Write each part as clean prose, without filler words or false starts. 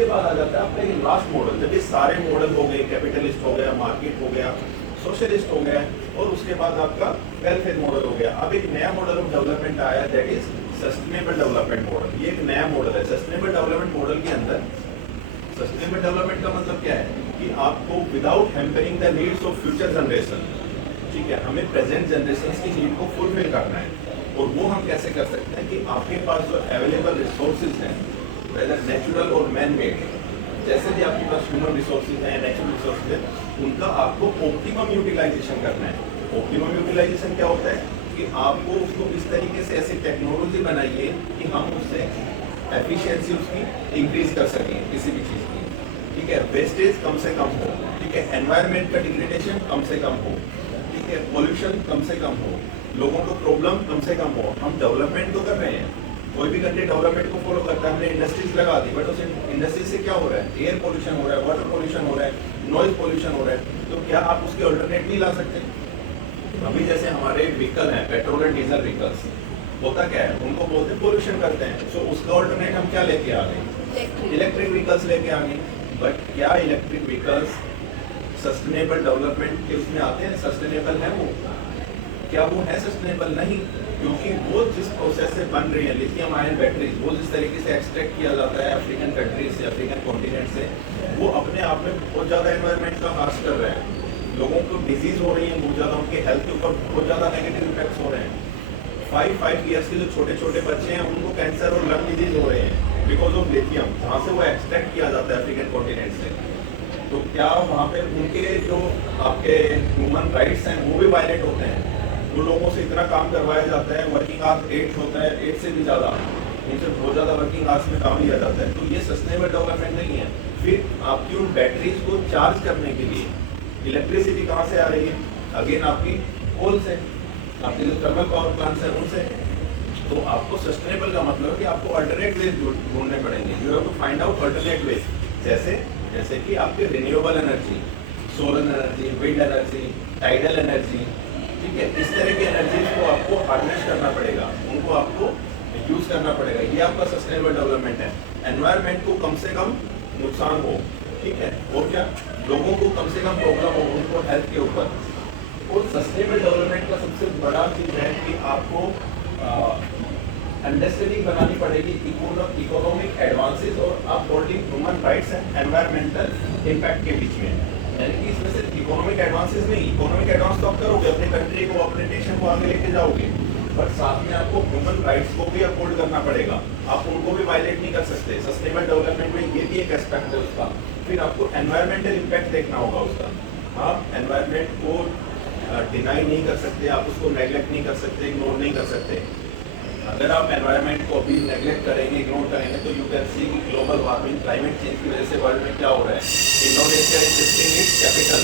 उसके बाद आ जाता है आपका ये लास्ट मॉडल। जब ये सारे मॉडल हो गए, कैपिटलिस्ट हो गया, मार्केट हो गया, सोशलिस्ट हो गया, और उसके बाद आपका वेलफेयर मॉडल हो गया, अब एक नया मॉडल ऑफ डेवलपमेंट आया, that is sustainable development model. ये एक नया मॉडल है। सस्टेनेबल डेवलपमेंट मॉडल के अंदर सस्टेनेबल डेवलपमेंट का मतलब क्या है कि आपको without hampering the needs of future generation, ठीक है, हमें प्रेजेंट जनरेशन की नीड को फुलफिल करना है। और वो हम कैसे कर सकते हैं कि आपके पास जो अवेलेबल रिसोर्सेज हैं, वेदर नेचुरल और मैन मेड, जैसे भी आपके पास ह्यूमन रिसोर्सेज हैं, नेचुरल रिसोर्सेज हैं, उनका आपको ऑप्टिमम यूटिलाइजेशन करना है। ऑप्टिमम यूटिलाइजेशन क्या होता है कि आपको उसको इस तरीके से ऐसी टेक्नोलॉजी बनाइए कि हम उससे एफिशिएंसी उसकी इंक्रीज कर सकें किसी भी चीज़ की, ठीक है, वेस्टेज कम से कम हो, ठीक है, एनवायरनमेंट का डिग्रेडेशन कम से कम हो, ठीक है, पोल्यूशन कम से कम हो, लोगों को प्रॉब्लम कम से कम हो। हम डेवलपमेंट तो कर रहे हैं, कोई भी कंट्री डेवलपमेंट को फॉलो करता है, हमने इंडस्ट्रीज लगा दी, बट उस इंडस्ट्री से क्या हो रहा है, एयर पोल्यूशन हो रहा है, वाटर पोल्यूशन हो रहा है, नॉइज पोल्यूशन हो रहा है। तो क्या आप उसके अल्टरनेट नहीं ला सकते? अभी जैसे हमारे व्हीकल हैं, पेट्रोल एंड डीजल व्हीकल्स, होता क्या है, उनको बोलते हैं पोल्यूशन करते हैं, सो उसका अल्टरनेट हम क्या लेके आ गए, इलेक्ट्रिक व्हीकल्स लेके आ गए। बट क्या इलेक्ट्रिक व्हीकल्स सस्टेनेबल डेवलपमेंट के उसमें आते हैं? सस्टेनेबल है वो? क्या वो है सस्टेनेबल? नहीं, क्योंकि वो जिस प्रोसेस से बन रही है लिथियम आयन बैटरीज, वो जिस तरीके से एक्सट्रैक्ट किया जाता है अफ्रीकन कंट्रीज से, अफ्रीकन कॉन्टिनेंट से, वो अपने आप में बहुत ज़्यादा एनवायरनमेंट का हार्श कर रहा है। लोगों को डिजीज हो रही है बहुत ज़्यादा, उनके हेल्थ के ऊपर बहुत ज़्यादा नेगेटिव इफेक्ट्स हो रहे हैं। 5 ईयर्स के जो छोटे छोटे बच्चे हैं उनको कैंसर और लंग डिजीज हो रहे हैं बिकॉज ऑफ लिथियम, जहाँ से वो एक्सट्रैक्ट किया जाता है अफ्रीकन कॉन्टिनेंट से। तो क्या वहाँ पे उनके जो आपके ह्यूमन राइट्स हैं वो भी वायलेट होते हैं? वो लोगों से इतना काम करवाया जाता है, वर्किंग आवर्स 8 होता है, 8 से भी ज़्यादा, उनसे बहुत ज़्यादा वर्किंग आवर्स में काम लिया जाता है। तो ये सस्टेनेबल डेवलपमेंट नहीं है। फिर आपकी उन बैटरीज को चार्ज करने के लिए इलेक्ट्रिसिटी कहाँ से आ रही है? अगेन आपकी कोल से, आपके जो थर्मल पावर प्लांट्स हैं उनसे। तो आपको सस्टेनेबल का मतलब है कि आपको अल्टरनेट वेज ढूंढने पड़ेंगे। You have to find out alternate ways, जैसे कि आपके renewable energy, solar energy, wind energy, tidal energy, ठीक है, इस तरह की एनर्जीज को आपको हार्नेस करना पड़ेगा, उनको आपको यूज करना पड़ेगा। ये आपका सस्टेनेबल डेवलपमेंट है। एनवायरनमेंट को कम से कम नुकसान हो, ठीक है, और क्या, लोगों को कम से कम प्रॉब्लम हो उनको हेल्थ के ऊपर। और सस्टेनेबल डेवलपमेंट का सबसे बड़ा चीज है कि आपको अंडरस्टैंडिंग बनानी पड़ेगी इकोनॉमिक एडवांसेस और आप holding human rights and environmental impact के बीच में। यानी कि इसमें सिर्फ इकोनॉमिक एडवांसेस नहीं, इकोनॉमिक एडवांस तो आप करोगे, अपने कंट्री को, अपने नेशन को आगे लेके जाओगे, बट साथ में आपको ह्यूमन राइट्स को भी अपहोल्ड करना पड़ेगा। आप उनको भी वायलेट नहीं कर सकते। सस्टेनेबल डेवलपमेंट में ये भी एक एस्पेक्ट है उसका। फिर आपको एनवायरमेंटल इम्पैक्ट देखना होगा उसका। आप एनवायरमेंट को डिनाई नहीं कर सकते, आप उसको नेग्लेक्ट नहीं कर सकते, इग्नोर नहीं कर सकते। अगर आप एनवायरनमेंट को अभी नेग्लेक्ट करेंगे, इग्नोर करेंगे, तो यू कैन सी कि ग्लोबल वार्मिंग, क्लाइमेट चेंज की वजह से वर्ल्ड में क्या हो रहा है। Indonesia is shifting it's capital,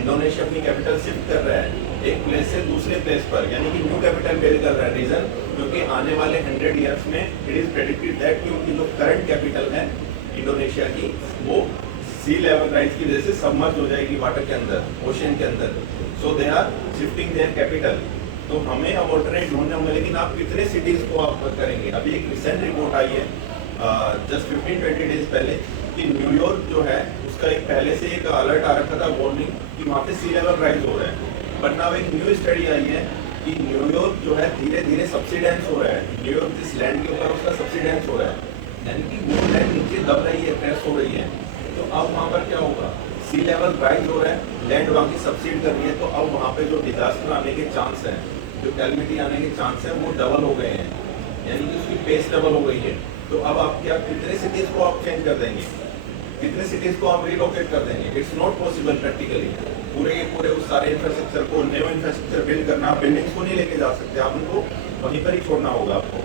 Indonesia अपनी कैपिटल शिफ्ट कर रहा है एक प्लेस से दूसरे प्लेस पर, यानी कि न्यू कैपिटल बिल्ड कर रहा है। रीजन क्योंकि आने वाले 100 ईयर्स में इट इज प्रेडिक्टेड दैट कि उनकी जो करंट कैपिटल है इंडोनेशिया की, वो सी लेवल राइज की वजह से सबमर्ज हो जाएगी वाटर के अंदर, ओशन के अंदर। So they are shifting their capital. तो हमें अब ऑल्टरनेट ढूंढने होंगे, लेकिन आप कितने सिटीज को आप करेंगे? अभी एक रिसेंट रिपोर्ट आई है जस्ट 15-20 डेज पहले कि न्यूयॉर्क जो है उसका एक पहले से एक अलर्ट आ रखा था, वार्निंग, कि वहाँ पे सी लेवल राइज हो रहा है। बट नाउ एक न्यू स्टडी आई है कि न्यूयॉर्क जो है धीरे धीरे सब्सिडेंस हो रहा है। न्यूयॉर्क जिस लैंड के ऊपर उसका सब्सिडेंस हो रहा है, यानी कि वो लैंड नीचे दब रही है, प्रेस हो रही है। तो अब वहाँ पर क्या होगा? सी लेवल राइज हो रहा है, लैंड वहाँ की सब्सिड कर रही है, तो अब वहाँ पे जो डिजास्टर आने के चांस हैं, जो कैलमिटी आने के चांस हैं, वो डबल हो गए हैं, यानी कि उसकी पेस डबल हो गई है। तो अब आप क्या, कितने सिटीज को आप चेंज कर देंगे, कितने सिटीज को आप रिलोकेट कर देंगे? It's not possible practically. पूरे के पूरे उस सारे इंफ्रास्ट्रक्चर को, न्यू इंफ्रास्ट्रक्चर बिल्ड करना, आप बिल्डिंग्स को नहीं लेके जा सकते, आप उनको वहीं पर ही छोड़ना होगा आपको।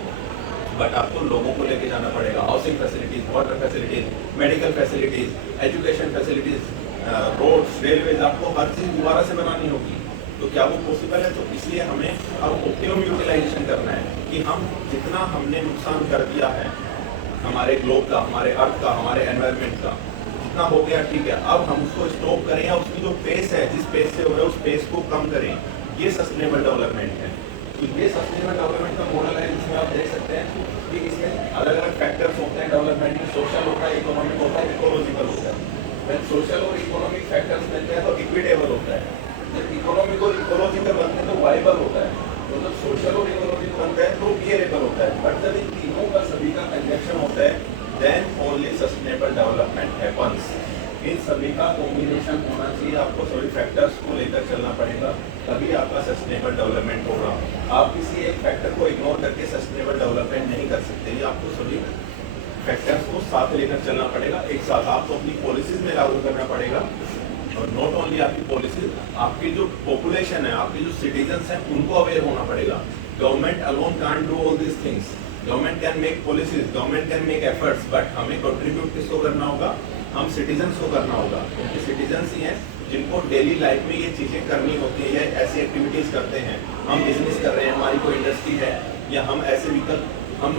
बट आपको लोगों को लेके जाना पड़ेगा, housing facilities, water facilities, medical facilities, education facilities, roads, railways, आपको हर चीज़ दोबारा से बनानी होगी। तो क्या वो पॉसिबल है? तो इसलिए हमें अब ऑप्टिमम यूटिलाइजेशन करना है कि हम जितना हमने नुकसान कर दिया है हमारे ग्लोब का, हमारे अर्थ का, हमारे एनवायरनमेंट का, जितना हो गया ठीक है, अब हम उसको स्टॉप करें या उसकी जो पेस है, जिस पेस से हो रहा है उस पेस को कम करें। ये सस्टेनेबल डेवलपमेंट है। तो ये सस्टेनेबल डेवलपमेंट का मॉडल है, जिसमें आप देख सकते हैं कि इसमें अलग अलग फैक्टर्स होते हैं डेवलपमेंट में। सोशल होता है, इकोनॉमिक होता है, इकोलॉजिकल होता है। जब सोशल और इकोनॉमिक फैक्टर्स मिलते हैं तो इक्विटेबल होता है। जब इकोनॉमिक और इकोलॉजिकल बनते हैं तो वाइबल होता है। तो जब सोशल और इकोलॉजिकल बनता है तो बिहेवियरल होता है। बट जब इन तीनों का सभी का कंजक्शन होता है, then only sustainable development happens. इन सभी का कॉम्बिनेशन होना चाहिए, आपको सभी फैक्टर्स को लेकर चलना पड़ेगा, तभी आपका सस्टेनेबल डेवलपमेंट होगा। आप किसी एक फैक्टर को इग्नोर करके सस्टेनेबल डेवलपमेंट नहीं कर सकते। ये आपको सभी फैक्टर्स को साथ लेकर चलना पड़ेगा, एक साथ आपको अपनी पॉलिसीज में लागू करना पड़ेगा। और नॉट ओनली आपकी पॉलिसीज, आपकी जो पॉपुलेशन है, आपके जो सिटीजन्स हैं, उनको अवेयर होना पड़ेगा। Government alone can't do all this things. Government can make policies, government can make efforts, but हमें कंट्रीब्यूट किसको करना होगा? हम सिटीजन्स को करना होगा, क्योंकि सिटीजन्स ही हैं जिनको डेली लाइफ में ये चीज़ें करनी होती है, ऐसी एक्टिविटीज़ करते हैं। हम बिजनेस कर रहे हैं, हमारी कोई इंडस्ट्री है, या हम ऐसे व्हीकल, हम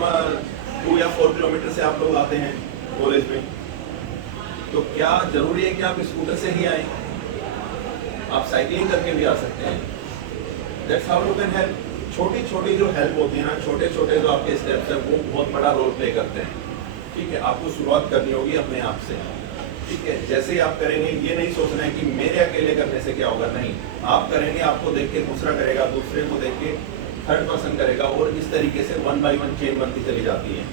2 या 4 किलोमीटर से आप लोग आते हैं कॉलेज में, तो क्या जरूरी है कि आप स्कूटर से ही आए? आप साइकिलिंग करके भी आ सकते हैं। That's how you can help. छोटी छोटी जो हेल्प होती है ना, छोटे छोटे जो आपके स्टेप्स हैं, वो बहुत बड़ा रोल प्ले करते हैं। ठीक है, आपको शुरुआत करनी होगी अपने आप से। ठीक है, जैसे ही आप करेंगे, ये नहीं सोचना है कि मेरे अकेले करने से क्या होगा, नहीं। आप करेंगे, आपको देख के दूसरा करेगा, दूसरे को देख के थर्ड पर्सन करेगा, और इस तरीके से 1 बाय 1 चेन बनती चली जाती है।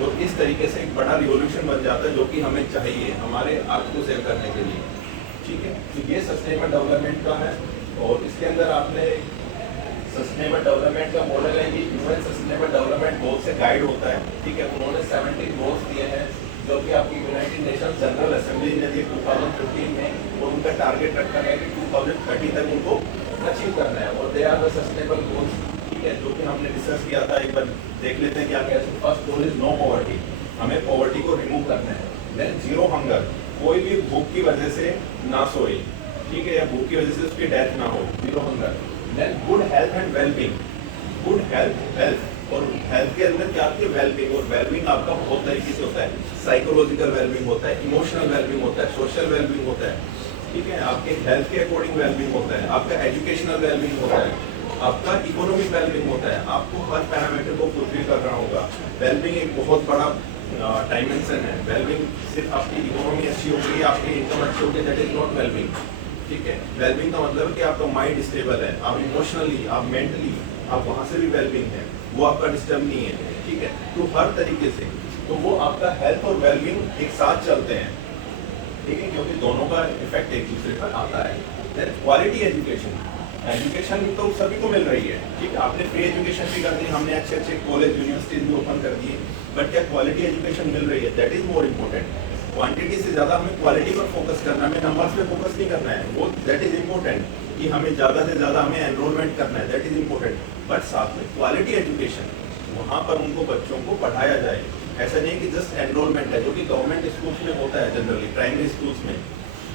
तो इस तरीके से एक बड़ा रिवोल्यूशन बन जाता है, जो कि हमें चाहिए हमारे अर्थ को सेव करने के लिए। ठीक है, तो ये सस्टेनेबल डेवलपमेंट का है, और इसके अंदर आपने सस्टेनेबल डेवलपमेंट का मॉडल है कि ह्यूमन सस्टेनेबल डेवलपमेंट गोल से गाइड होता है। ठीक है, उन्होंने 17 गोल्स दिए हैं, जो कि आपकी यूनाइटेड नेशन जनरल असेंबली ने दिए 2015 में, और उनका टारगेट रखा गया कि 2030 तक उनको अचीव करना है, और they are the sustainable goals. ठीक है, जो कि हमने डिस्कस किया था, एक बार देख लेते हैं क्या क्या है। First goal is no poverty, हमें पॉवर्टी को रिमूव करना है। देन जीरो हंगर, कोई भी भूख की वजह से ना सोए, ठीक है, या भूख की वजह से उसकी डेथ ना हो, zero hunger. Then good health and wellbeing, good health, और हेल्थ के अंदर क्या आती है? वेलबींग। और वेलबींग आपका बहुत तरीके से होता है, साइकोलॉजिकल वेलबींग होता है, इमोशनल वेलबींग होता है, सोशल वेलबींग होता है। ठीक है, आपके हेल्थ के अकॉर्डिंग वेलबींग होता है, आपका एजुकेशनल वेलबींग होता है, आपका इकोनॉमिक वेलबींग होता है। आपको हर पैरामीटर को फुलफिल करना होगा। वेलबींग एक बहुत बड़ा डायमेंशन है। वेलबींग सिर्फ आपकी इकोनॉमी अच्छी हो गई, आपकी इनकम अच्छी हो गई, दैट इज नॉट वेलबींग। ठीक है, वेलबींग का मतलब है कि आपका माइंड स्टेबल है, आप इमोशनली, आप मेंटली, आप वहाँ से भी वेलबींग है, वो आपका डिस्टर्ब नहीं है। ठीक है, तो हर तरीके से तो वो आपका हेल्थ और वेलबींग एक साथ चलते हैं। ठीक है, क्योंकि दोनों का इफेक्ट एक दूसरे पर आता है। देन क्वालिटी एजुकेशन, एजुकेशन तो सभी को मिल रही है। ठीक है, आपने फ्री एजुकेशन भी कर दी, हमने अच्छे अच्छे कॉलेज यूनिवर्सिटीज भी ओपन कर दिए, बट क्या क्वालिटी एजुकेशन मिल रही है? That is more important. Quantity से ज़्यादा हमें क्वालिटी पर फोकस करना है, हमें नंबर्स पे फोकस नहीं करना है, वो दैट इज इम्पोर्टेंट कि हमें ज़्यादा से ज़्यादा हमें एनरोलमेंट करना है, दैट इज इम्पोर्टेंट। बट साथ में क्वालिटी एजुकेशन, वहाँ पर उनको बच्चों को पढ़ाया जाए। ऐसा नहीं कि जस्ट एनरोलमेंट है, जो कि गवर्नमेंट स्कूल्स में होता है जनरली, प्राइमरी स्कूल्स में,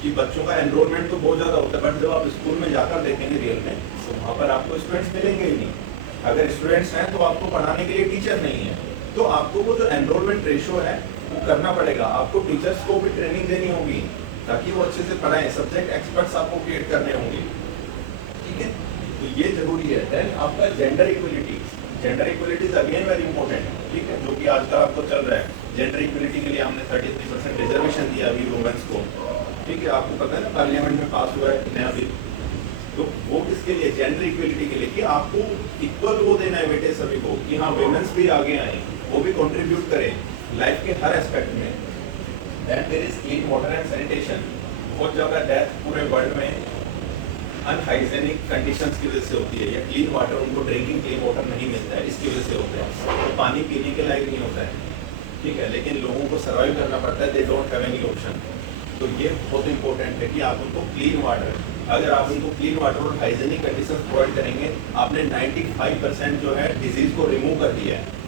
कि बच्चों का एनरोलमेंट तो बहुत ज़्यादा होता है, बट जब आप स्कूल में जाकर देखेंगे रियल में, तो वहाँ पर आपको स्टूडेंट्स मिलेंगे ही नहीं। अगर स्टूडेंट्स हैं तो आपको पढ़ाने के लिए टीचर नहीं है, तो आपको वो जो एनरोलमेंट रेशो है वो करना पड़ेगा। आपको टीचर्स को भी ट्रेनिंग देनी होगी ताकि वो अच्छे से पढ़ाएं, सब्जेक्ट एक्सपर्ट्स आपको क्रिएट करने होंगे। ठीक है, तो ये जरूरी है। देन आपका gender equality, gender equality is again very important. ठीक है, जो कि आजकल आपको चल रहा है। जेंडर इक्वलिटी के लिए हमने 33% रिजर्वेशन दिया अभी वुमेन्स को। ठीक है, आपको पता है ना, पार्लियामेंट में पास हुआ है नया बिल, तो वो किसके लिए? जेंडर इक्वलिटी के लिए, कि आपको इक्वल वो देना है बेटे सभी को, कि हाँ वुमेन्स भी आगे आए, वो भी कंट्रीब्यूट करें लाइफ के हर एस्पेक्ट में। Then there is clean water and sanitation, बहुत ज़्यादा डेथ पूरे वर्ल्ड में अनहाइजेनिक कंडीशंस की वजह से होती है, या क्लीन वाटर, उनको ड्रिंकिंग क्लीन वाटर नहीं मिलता है, इसकी वजह से होता है, तो पानी पीने के लायक नहीं होता है। ठीक है, लेकिन लोगों को सर्वाइव करना पड़ता है, they don't have any option. तो ये बहुत इंपॉर्टेंट है कि आप उनको क्लीन वाटर, अगर आप उनको क्लीन वाटर और हाइजेनिक कंडीशन प्रोवाइड करेंगे, आपने 95% जो है डिजीज को रिमूव कर दिया है।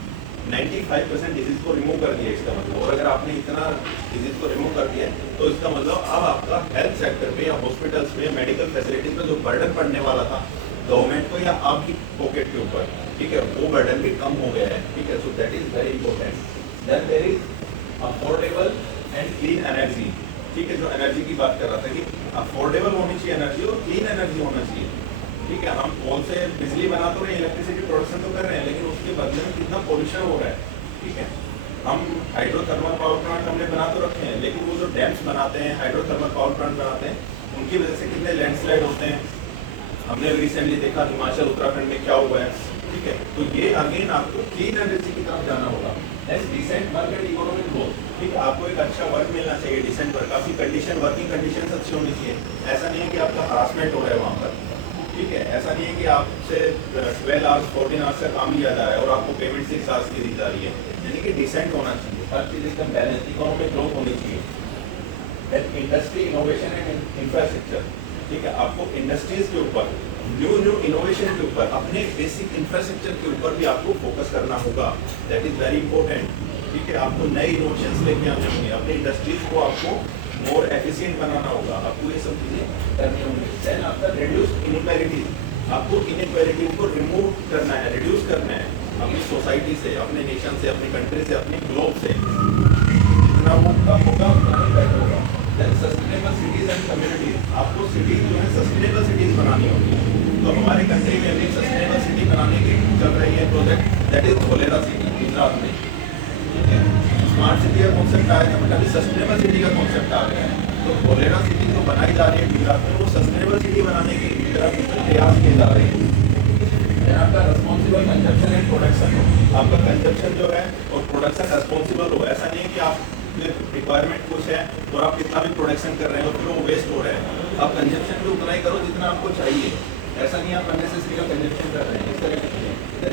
95% डिजीज को रिमूव कर दिया इसका मतलब। और अगर आपने इतना डिजीज को रिमूव कर दिया तो इसका मतलब अब आपका हेल्थ सेक्टर पे या हॉस्पिटल्स पे, मेडिकल फैसिलिटीज पे जो बर्डन पड़ने वाला था गवर्नमेंट को या आपकी पॉकेट के ऊपर, ठीक है, वो बर्डन भी कम हो गया है। ठीक है, so that is very important. Then there is affordable and clean energy. ठीक है, जो एनर्जी की बात कर रहा था कि अफोर्डेबल होनी चाहिए एनर्जी और क्लीन एनर्जी होना चाहिए। ठीक है, हम कोल से बिजली बना तो रहे हैं, इलेक्ट्रिसिटी प्रोडक्शन तो कर रहे हैं, लेकिन उसके बदले में कितना पोल्यूशन हो रहा है। ठीक है, हम हाइड्रोथर्मल पावर प्लांट हमने बना तो रखे हैं, लेकिन वो जो डैम्स बनाते हैं, हाइड्रोथर्मल पावर प्लांट बनाते हैं, उनकी वजह से कितने लैंडस्लाइड होते हैं। हमने रिसेंटली देखा हिमाचल उत्तराखंड में क्या हुआ है। ठीक है, तो ये अगेन आपको क्लीन एनर्जी की तरफ जाना होगा, decent work and economic growth. ठीक है, आपको एक अच्छा वर्क मिलना चाहिए, डिसेंट वर्क, आपकी कंडीशन, वर्किंग कंडीशन अच्छी होनी चाहिए। ऐसा नहीं है कि आपका हरासमेंट हो रहा है वहाँ पर। ठीक है, ऐसा नहीं है कि आपसे 12 आवर्स 14 आवर्स का काम लिया जा रहा है और आपको पेमेंट 6 आवर्स की दी जा रही है। यानी कि डिसेंट होना चाहिए, हर चीज़ एकदम बैलेंस, इकोनॉमिक ग्रोथ होनी चाहिए। Industry, innovation and infrastructure. ठीक है, आपको इंडस्ट्रीज के ऊपर, न्यू इनोवेशन के ऊपर, अपने बेसिक इंफ्रास्ट्रक्चर के ऊपर भी आपको फोकस करना होगा। That is very important. ठीक है, आपको नए इनोवेशंस लेके आने होंगे, अपने इंडस्ट्रीज को आपको मोर एफिशिएंट बनाना होगा, आपको ये सब चीजें करनी होंगी। देन आपका रिड्यूस इनइक्वालिटी, आपको इनइक्वालिटी को रिमूव करना है, रिड्यूस करना है अपनी सोसाइटी से, अपने नेशन से, अपनी कंट्री से, अपनी ग्लोब से। जितना वो कम होगा उतना ही बेटर होगा। Then sustainable cities and communities, आपको सिटीज जो है सस्टेनेबल सिटीज बनानी होगी। तो हमारे कंट्री में अभी सस्टेनेबल सिटी बनाने की चल रही है project, that is Dholera city Gujarat में। ठीक है, स्मार्ट सिटी का कॉन्सेप्ट आया था, बट अभी सस्टेनेबल सिटी का कॉन्सेप्ट आ गया है। तो धोलेरा सिटी जो बनाई जा रही है गुजरात में, वो सस्टेनेबल सिटी बनाने की तरफ प्रयास किए जा रहे हैं। आपका रेस्पॉन्सिबल कंजप्शन एंड प्रोडक्शन, आपका कंजप्शन जो है और प्रोडक्शन रेस्पॉन्सिबल हो। ऐसा नहीं है कि आप रिक्वायरमेंट कुछ है और आप कितना भी प्रोडक्शन कर रहे हैं और फिर वो वेस्ट हो रहा है। आप कंजप्शन भी उतना ही करो जितना आपको चाहिए। ऐसा नहीं आप अननेसेसरी का कंजप्शन कर रहे हैं। इस तरह की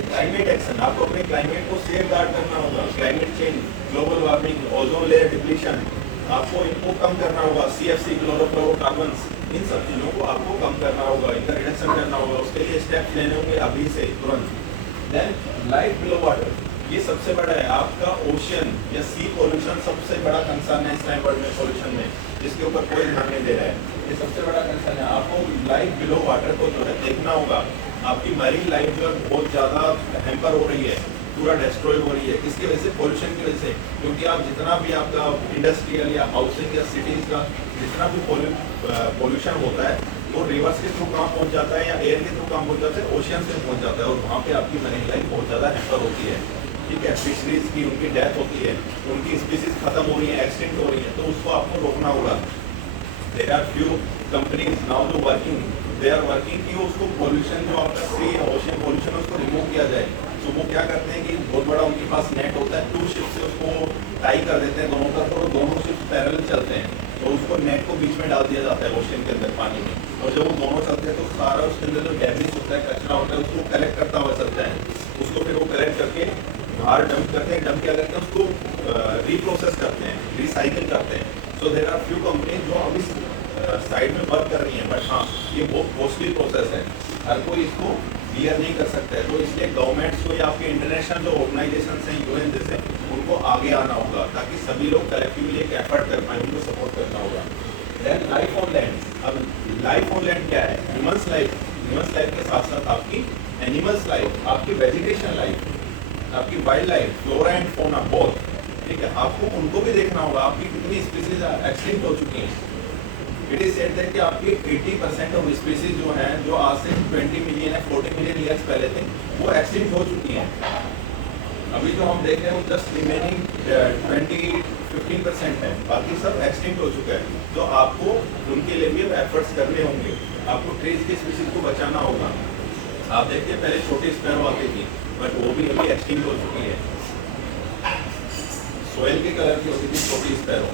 क्लाइमेट एक्शन, आपको अपने क्लाइमेट को सेफ गार्ड करना होगा। Climate change, global warming, ozone layer depletion, आपको इनको कम करना होगा। CFC, क्लोरोफ्लोरोकार्बन्स, इन सब चीज़ों को आपको कम करना होगा, इनका रिडक्शन करना होगा। उसके लिए स्टेप्स लेने होंगे अभी से, तुरंत। देन लाइफ बिलो वाटर, ये सबसे बड़ा है आपका ओशन या सी पोल्यूशन, सबसे बड़ा कंसर्न है इस टाइम वर्ल्ड में पोल्यूशन में, जिसके ऊपर कोई ध्यान नहीं दे रहा है। ये सबसे बड़ा कंसर्न है। आपको लाइफ बिलो वाटर को जो है देखना होगा। आपकी मैरीन लाइफ जो है बहुत ज़्यादा हैम्पर हो रही है, पूरा डिस्ट्रॉय हो रही है। किसकी वजह से? पोल्यूशन की वजह से। क्योंकि आप जितना भी आपका इंडस्ट्रियल या हाउसिंग या सिटीज़ का जितना भी पोल्यूशन होता है, वो रिवर्स के थ्रू कहाँ पहुँच जाता है या एयर के थ्रू कहाँ पहुँच जाता है? ओशियन से पहुँच जाता है, और वहाँ पे आपकी मैरीन लाइफ बहुत ज़्यादा हैम्पर होती है। ठीक है, फिशरीज की उनकी डेथ होती है, उनकी स्पीसीज खत्म हो रही है, एक्सटिंक्ट हो रही है, तो उसको आपको रोकना होगा। There are few companies now जो वर्किंग, दे आर वर्किंग कि उसको पोल्यूशन जो आपका सी ओशियन पोल्यूशन उसको रिमूव किया जाए। तो वो क्या करते हैं कि बहुत बड़ा उनके पास नेट होता है, 2 शिप से उसको टाई कर देते हैं दोनों का, तो दोनों शिप पैरेलल चलते हैं, तो उसको नेट को बीच में डाल दिया जाता है ओशियन के अंदर पानी में, और जब वो दोनों चलते हैं तो सारा उसके अंदर जो डैमेज होता है, कचरा होता है, उसको कलेक्ट करता हुआ चलता है। उसको फिर वो कलेक्ट करके बाहर डंप करते हैं। डंप क्या करते हैं? उसको रिप्रोसेस करते हैं, रिसाइकिल करते हैं। So there are few companies जो अभी साइड में वर्क कर रही हैं, बट हाँ ये बहुत कॉस्टली प्रोसेस है, हर कोई इसको क्लियर नहीं कर सकता है। तो इसलिए गवर्नमेंट्स को या आपके इंटरनेशनल जो ऑर्गेनाइजेशन हैं, UN जैसे, उनको आगे आना होगा ताकि सभी लोग कलेक्टिवली एक एफर्ट कर पाएँ, उनको सपोर्ट करना होगा। देन लाइफ ऑन लैंड, अब लाइफ ऑन लैंड क्या है? ह्यूमन्स लाइफ के साथ साथ आपकी एनिमल्स लाइफ, आपकी वेजिटेशन लाइफ, आपकी wild life, flora and fauna both. ठीक है, आपको उनको भी देखना होगा, आपकी कितनी स्पीसीज एक्सटिंक्ट हो चुकी हैं। इट इज सेड दैट कि आपकी 80% ऑफ स्पीसीज जो हैं, जो आज से 20 मिलियन या 40 मिलियन ईयर्स पहले थे, वो एक्सटिंक्ट हो चुकी हैं। अभी जो हम देख रहे हैं वो जस्ट रिमेनिंग 20-15% है, बाकी सब एक्सटिंक्ट हो चुका है। तो आपको उनके लिए भी एफर्ट्स करने होंगे, आपको ट्रीज की स्पीसीज को बचाना होगा। आप देखते हैं पहले छोटी स्पैरो आती थी, बट वो भी अभी एक्सटिंक्ट हो चुकी है। सोयल के कलर की होती थी छोटी स्पैरो,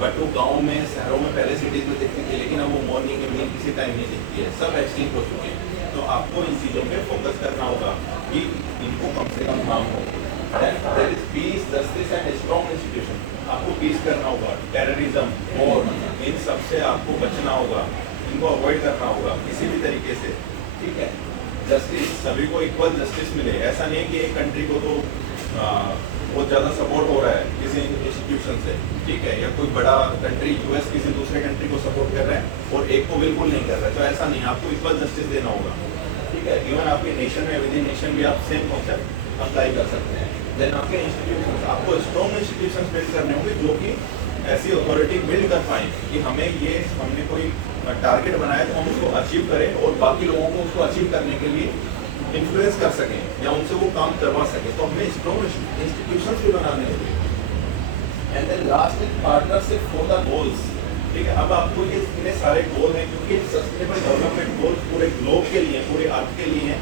बट वो गाँव में, शहरों में, पहले सिटीज में दिखती थी, लेकिन अब वो मॉर्निंग इवनिंग किसी टाइम नहीं दिखती है, सब एक्सटिंक्ट हो चुके हैं। तो आपको इन चीज़ों पे फोकस करना होगा कि इनको कम से कम काम हो। Then there is peace, justice and strong institution, आपको पीस करना होगा, टेररिज्म, वॉर, इन सब से आपको बचना होगा, इनको अवॉइड करना होगा किसी भी तरीके से। ठीक है, जस्टिस, सभी को इक्वल जस्टिस मिले। ऐसा नहीं है कि एक कंट्री को तो बहुत ज़्यादा सपोर्ट हो रहा है किसी इंस्टीट्यूशन से, ठीक है, या कोई बड़ा कंट्री US किसी दूसरे कंट्री को सपोर्ट कर रहा है और एक को बिल्कुल नहीं कर रहा है, तो ऐसा नहीं, आपको इक्वल जस्टिस देना होगा। ठीक है, इवन आपके नेशन में, विद इन नेशन भी आप सेम कॉन्सेप्ट अप्लाई कर सकते हैं। देन आपके इंस्टीट्यूशन, आपको स्ट्रॉन्ग इंस्टीट्यूशन बिल्ड करने होंगे जो कि ऐसी अथॉरिटी बिल्ड कर पाएँ कि हमने कोई टारगेट बनाया तो हम उसको अचीव करें और बाकी लोगों को उसको अचीव करने के लिए इन्फ्लुएंस कर सकें या उनसे वो काम करवा सकें। तो हमें स्ट्रॉन्ग इंस्टीट्यूशंस भी बनाने होंगे। And then last is partnership for the goals. ठीक है, अब आपको ये इतने सारे गोल हैं क्योंकि सस्टेनेबल डेवलपमेंट गोल्स पूरे ग्लोब के लिए, पूरे अर्थ के लिए हैं,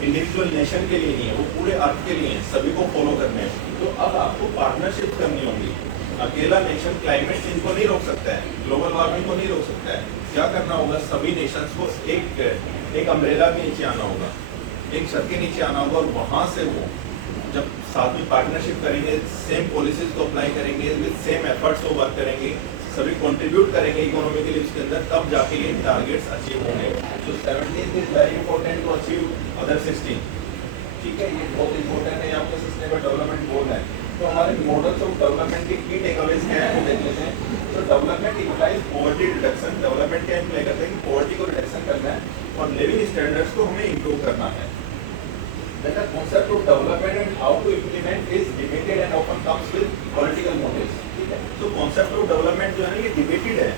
इंडिविजुअल नेशन के लिए नहीं है, वो पूरे अर्थ के लिए हैं, सभी को फॉलो करने हैं। तो अब आपको पार्टनरशिप करनी होगी। अकेला नेशन क्लाइमेट चेंज को नहीं रोक सकता है, ग्लोबल वार्मिंग को नहीं रोक सकता है। क्या करना होगा, सभी नेशंस को एक अम्ब्रेला के नीचे आना होगा, एक छत के नीचे आना होगा और वहाँ से वो जब साथ में पार्टनरशिप करेंगे, सेम पॉलिसीज को अप्लाई करेंगे, विद सेम एफर्ट्स को वर्क करेंगे, सभी कंट्रीब्यूट करेंगे इकोनॉमिकली उसके अंदर, तब जाके ये टारगेट्स अचीव होंगे। तो 17 is very important to achieve other 16। ठीक है, ये बहुत इंपॉर्टेंट है, आपका सस्टेनेबल डेवलपमेंट गोल है। तो हमारे मॉडल्स ऑफ डेवलपमेंट के की टेकअवेज क्या है वो देख लेते हैं। तो development implies poverty reduction. Development क्या इम्प्लाई करते हैं कि पॉवर्टी को रिडक्शन करना है और लिविंग स्टैंडर्ड्स को हमें इम्प्रूव करना है। Then the concept of development and how to implement is debated and often comes with political motives. ठीक है, तो concept of development जो है ना ये debated है।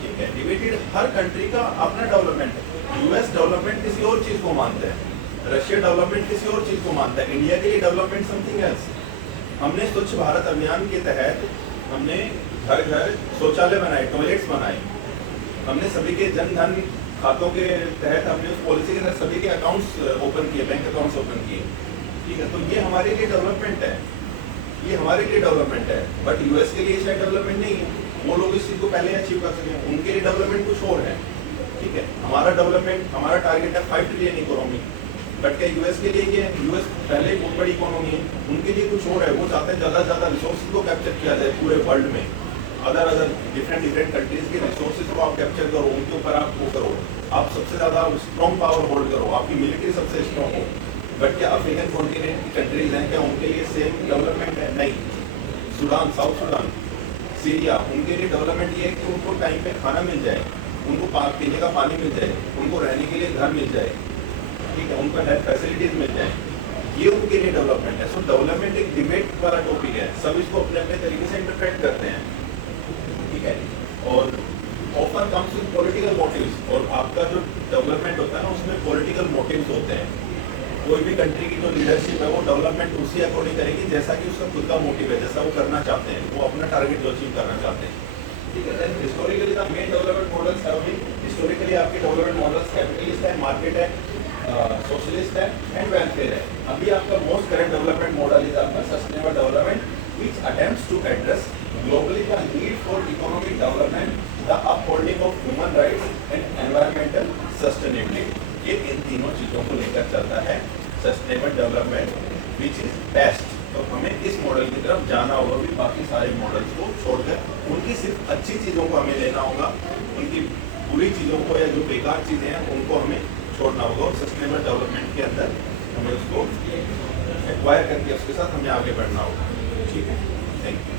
ठीक है, debated हर कंट्री का अपना डेवलपमेंट है। यूएस डेवलपमेंट किसी और चीज को मानता है, रशिया डेवलपमेंट किसी और चीज को मानता है, इंडिया के लिए डेवलपमेंट समथिंग एल्स। हमने स्वच्छ भारत अभियान के तहत हमने घर घर शौचालय बनाए, टॉयलेट्स बनाए, हमने सभी के जन धन खातों के तहत हमने उस पॉलिसी के तहत सभी के अकाउंट्स ओपन किए, बैंक अकाउंट्स ओपन किए। ठीक है, तो ये हमारे लिए डेवलपमेंट है, ये हमारे लिए डेवलपमेंट है। बट यूएस के लिए शायद डेवलपमेंट नहीं है, वो लोग इस चीज़ को पहले अचीव कर सकें, उनके लिए डेवलपमेंट कुछ और है। ठीक है, हमारा डेवलपमेंट, हमारा टारगेट है 5 ट्रिलियन इकोनॉमी, बट क्या यूएस के लिए ये, यूएस पहले ही बहुत बड़ी इकोनॉमी है, उनके लिए कुछ और है। वो चाहते हैं ज़्यादा से ज़्यादा रिसोर्सेज को कैप्चर किया जाए पूरे वर्ल्ड में, अदर डिफरेंट कंट्रीज के रिसोर्सेज को आप कैप्चर करो, उनके ऊपर आप वो करो, आप सबसे ज़्यादा स्ट्रॉन्ग पावर होल्ड करो, आपकी मिलिट्री सबसे स्ट्रॉन्ग हो। बट क्या अफ्रीकन कॉन्टिनेंट की कंट्रीज हैं, क्या उनके लिए सेम डेवलपमेंट है? नहीं। सूडान, साउथ सूडान, सीरिया, उनके लिए डेवलपमेंट ये है कि उनको टाइम पे खाना मिल जाए, उनको पीने का पानी मिल जाए, उनको रहने के लिए घर मिल जाए, ठीक है, उनको हेल्थ फैसिलिटीज मिल जाए, ये उनके लिए डेवलपमेंट है। सो डेवलपमेंट एक डिबेट वाला टॉपिक है, सब इसको अपने अपने तरीके से इंटरप्रेट करते हैं। ठीक है, और often comes with political motives, और आपका जो डेवलपमेंट होता है ना उसमें पॉलिटिकल मोटिव्स होते हैं। कोई भी कंट्री की जो लीडरशिप है वो डेवलपमेंट उसी अकॉर्डिंग करेगी जैसा कि उसका खुद का मोटिव है, जैसा वो करना चाहते हैं, वो अपना टारगेट जो अचीव करना चाहते हैं। ठीक है, then historically the main development models have been, historically आपके डेवलपमेंट मॉडल्स कैपिटलिस्ट है, मार्केट है, सोशलिस्ट है एंड वेलफेयर है। अभी आपका most current development model is आपका sustainable development which attempts to address globally the need for economic development, the upholding of human rights and environmental sustainability. ये इन तीनों चीजों को लेकर चलता है sustainable development which is best. तो हमें इस मॉडल की तरफ जाना होगा, भी बाकी सारे मॉडल्स को छोड़कर उनकी सिर्फ अच्छी चीज़ों को हमें लेना होगा, उनकी बुरी चीज़ों को या जो बेकार चीज़ें हैं उनको हमें छोड़ना होगा, और सस्टेनेबल डेवलपमेंट के अंदर हमें उसको एक्वायर करके उसके साथ हमें आगे बढ़ना होगा। ठीक है, थैंक यू।